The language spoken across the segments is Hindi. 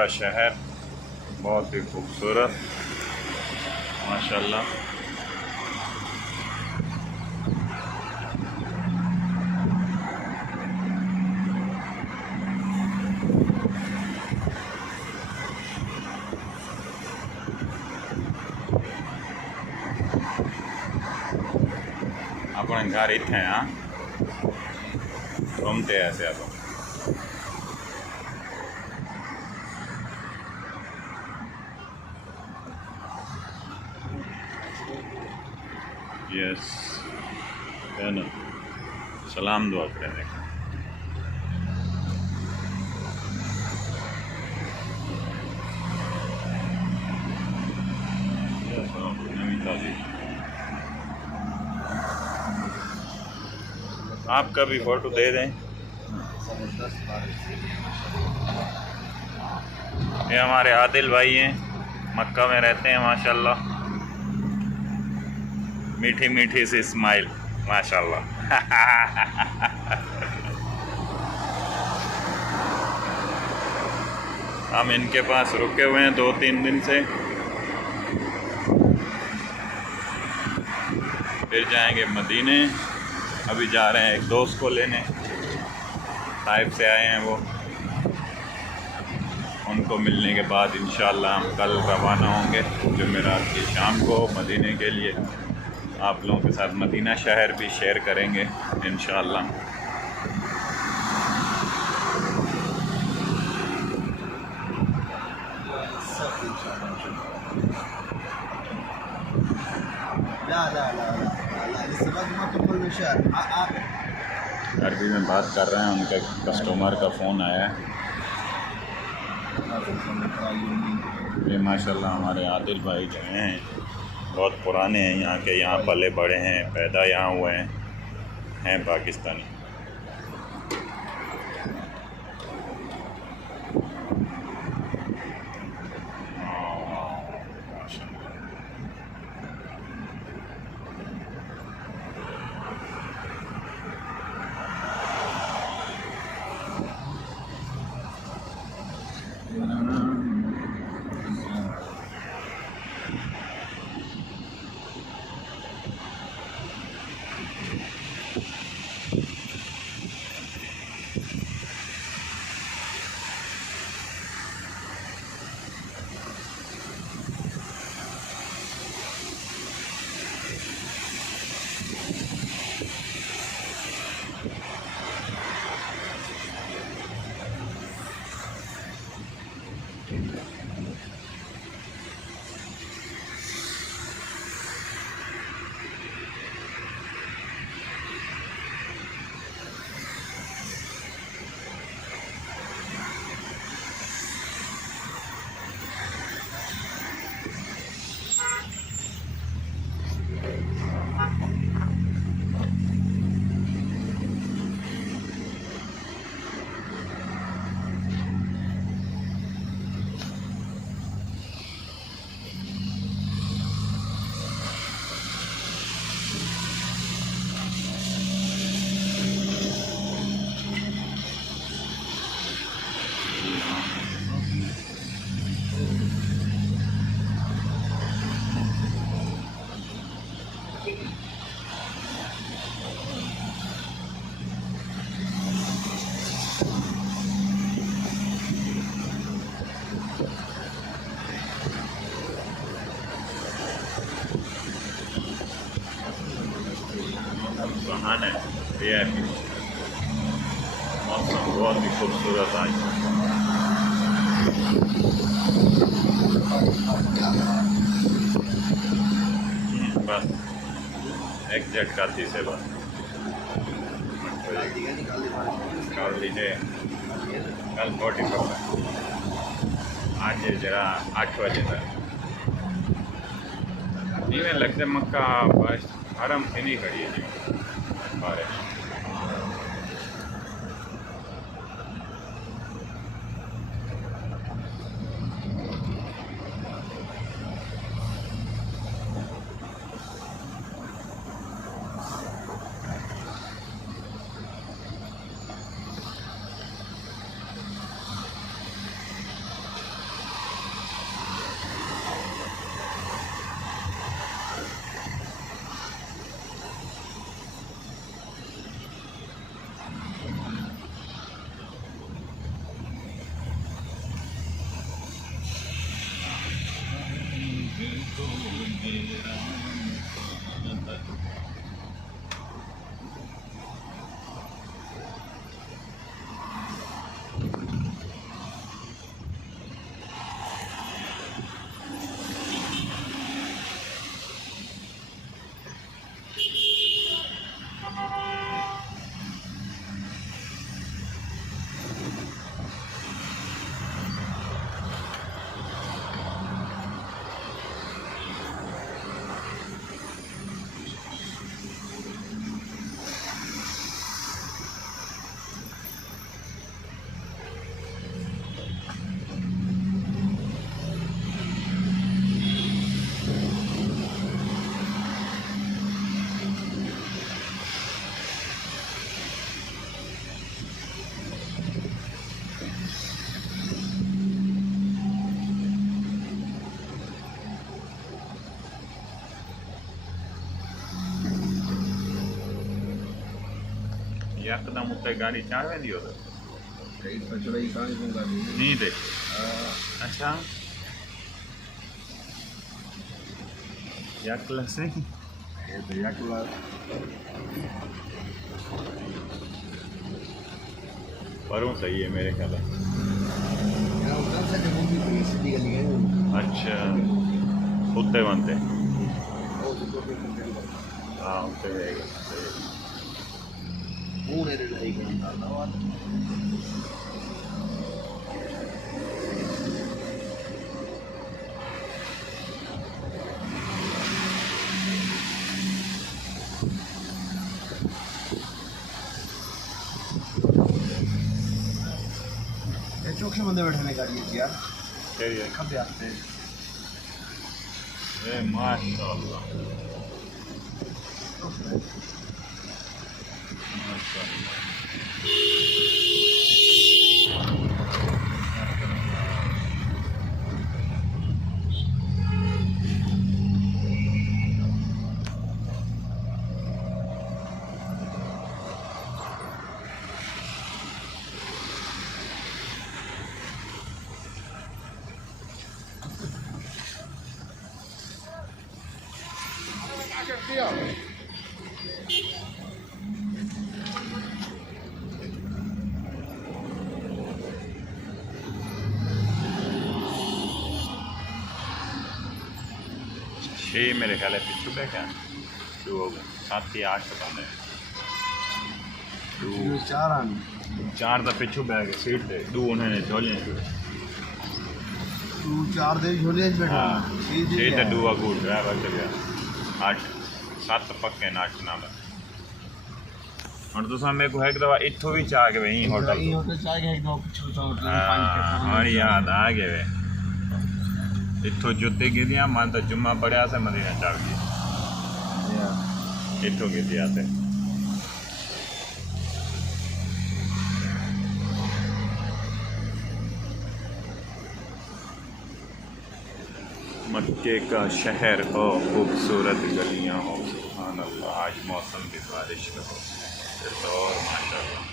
मक्का शहर बहुत ही खूबसूरत माशाल्लाह। अपने घर इतने हाँ घूमते ऐसे अब यस है ना। सलाम दुआ करें। आपका भी फ़ोटो दे दें। ये हमारे आदिल भाई हैं, मक्का में रहते हैं माशाल्लाह। मीठी मीठी सी स्माइल माशाल्लाह। हम इनके पास रुके हुए हैं 2-3 दिन से, फिर जाएंगे मदीने। अभी जा रहे हैं एक दोस्त को लेने, ताइफ से आए हैं वो। उनको मिलने के बाद इंशाअल्लाह हम कल रवाना होंगे जुमेरात की शाम को मदीने के लिए। आप लोगों के साथ मदीना शहर भी शेयर करेंगे इंशाअल्लाह। अरबी में बात कर रहे हैं, उनका कस्टमर का फ़ोन आया है। ये माशाल्लाह हमारे आदिल भाई जो हैं बहुत पुराने हैं यहाँ के, यहाँ पले बड़े हैं, पैदा यहाँ हुए हैं पाकिस्तानी। सुहाना है ये मौसम बहुत ही खूबसूरत आज। बस एक झटका थी से बस निकाल लीजिए। कल 40% आज जरा 8 बजे तक नहीं में लगते मक्का बारिश हरम की नहीं खड़ी है जी बारिश। यकदम उत्ते गाड़ी चाड़ वेंदी हो नहीं दे अच्छा यकलस नहीं परों सही है मेरे ख्याल में। अच्छा उत्ते बनते हाँ उत्ते चौके बंदे बैठने गाड़ी है यार है खब्बे आते माशाअल्लाह छः मेरे ख्याल है पिछू पे क्या टू हो गए 7 या 8 पता नहीं चार का पिछू बह गए सीट पे दो उन्होंने झोले चार दे झोले बैठा छः तो दो अगू ड्राइवर चल गया 8 7 पक्के 8 नाम हम तो मेरे को एक दफा इतों भी चाह के वही होटल हाँ याद आ गए वे इतों जुत्ते गिदियाँ मन तो जुम्मा पड़िया से मदीना चल गई इतों गिदिया से मक्के का शहर हो खूबसूरत गलियाँ हो सुभान अल्लाह आज मौसम भी बारिश का हो फिर तो और माशाअल्लाह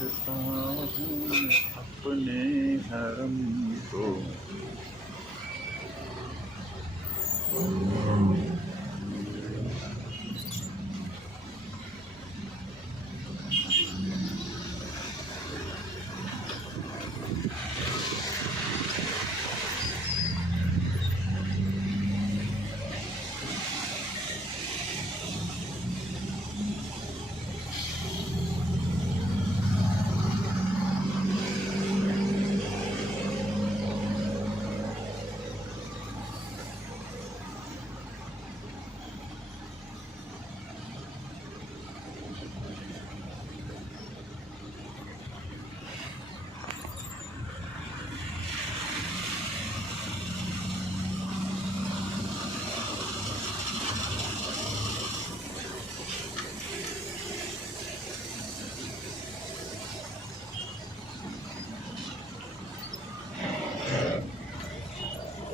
देखता हूँ अपने हरम को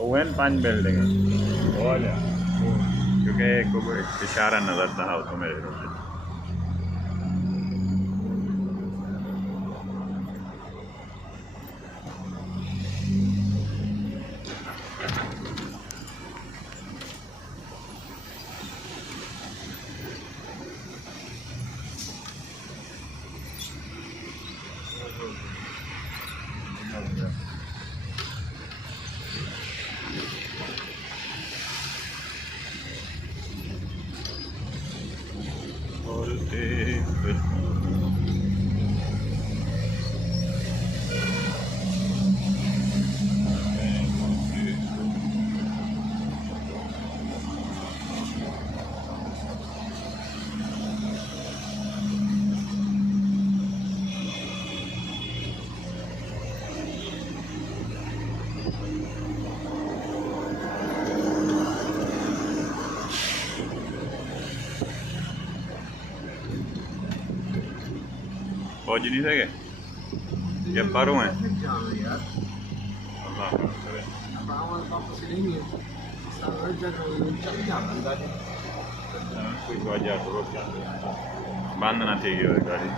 ओवन 5 बिल्डिंग हो गया क्योंकि कोई इशारा नजर था तो मेरे को चलते पहुँच नहीं सके ये पारो हैं जानो यार अल्लाह करे। अब आवाज वापस नहीं है सारा जगह चल जाना गाड़ी कोई वजह तो रोक जाते बंद ना थी गई गाड़ी।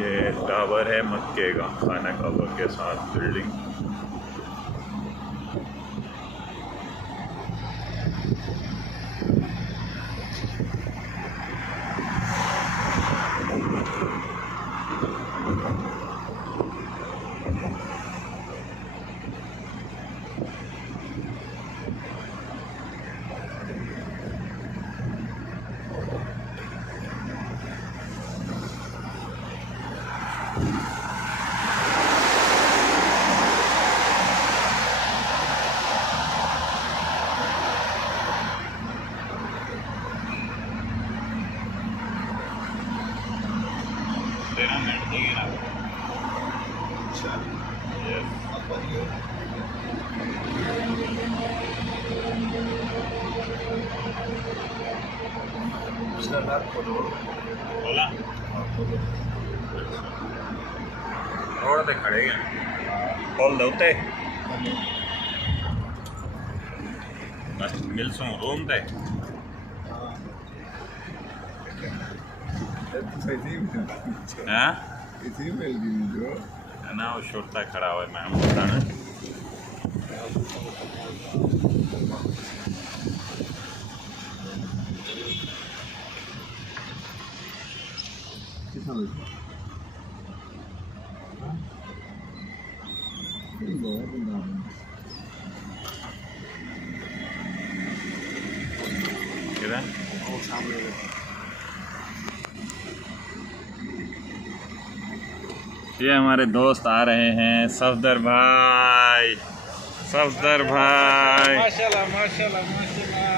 ये टावर है मक्के का, खाना काबा के साथ बिल्डिंग। तेरा नेट नहीं है ना? Yes. बोला रोड पे खड़े हैं खोल दो ते बस मिलसूं रूम ते हाँ ना वो छोटा खड़ा हुआ है मैं बताना किधर वो सामने ये हमारे दोस्त आ रहे हैं सफदर भाई। माशाल्लाह माशाल्लाह माशाल्लाह।